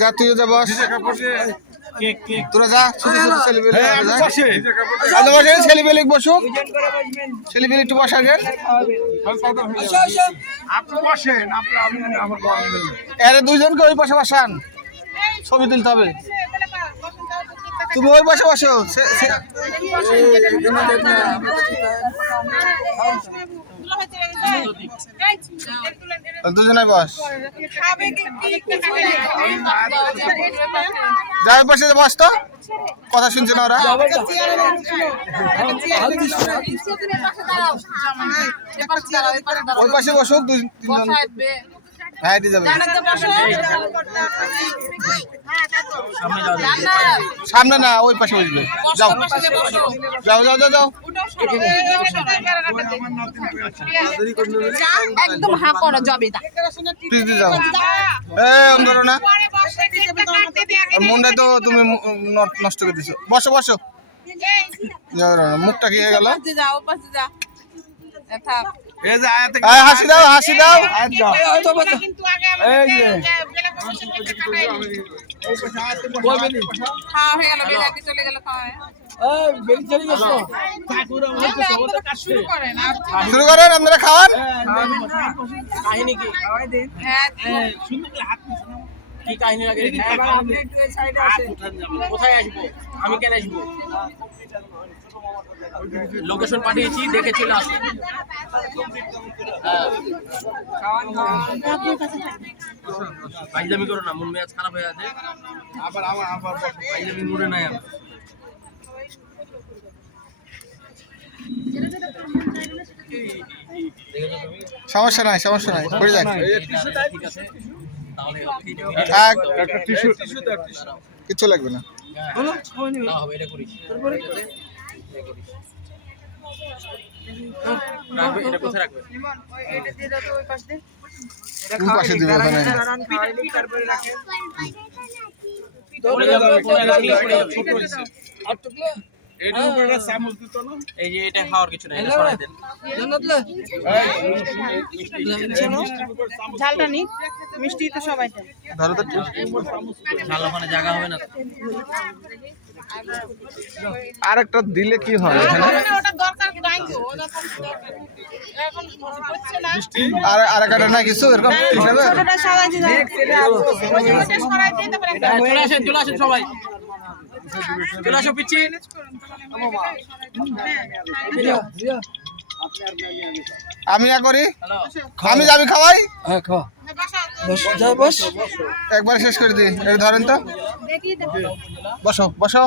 যা তুই যা বস তোরা যা ছেলেবেলে বসো ছেলেবেলে একটু বসা আগে আরে দুইজনকে ওই পাশে বসান ছবি তুলতে হবে তুমি ওই পাশে বসো দুজনে বস যাই পাশে বস তো কথা শুনছে না ওরা ওই পাশে বসো তিনজন হ্যাঁ যাবে সামনে না ওই পাশে বসবে যাও যাও যাও যাও যাও একদম হা করো যাবে না প্লিজ যাও ধরো না মনটা তো তুমি নষ্ট করে দিছো বসো বসো মুখটা কি হয়ে গেল হাসি দাও হাসি দাও শুরু করেন আপনারা খাওয়ান কি কাহিনী লাগে কোথায় আসবো আমি কেন আসবো লোকেশন পাঠিয়েছি দেখে চলে আসবো ফাইজলামি করো না মন মেজাজ খারাপ হয়ে আছে আবার ফাইজলামি মুডে নাই আমি সমস্যা নাই পড়ে যাক ঠিক আছে তাহলে কিছু লাগবে না হবে এটা করিস এটা কোথায় রাখবে কোন পাশে দিবে ওখানে এই যে এটা খাওয়ার কিছু নাই এটা সরাই দেন ঝালটা নি মিষ্টি তো সবাই ধরো তো ঝাল ওখানে জায়গা হবে না আর একটা দিলে কি হয় এখানে ওটা দরকার নাই তো এখন হচ্ছে না আর একটা না কিছু এরকম হিসাবে ছোটটা সবাই দিন ওটা সরাই দিন তারপরে চলে আসেন সবাই চলে আসো পিচ্ছি আমি না করি আমি যাবি খাওয়াই একবার শেষ করে দিই ধরেন তো বসো বসো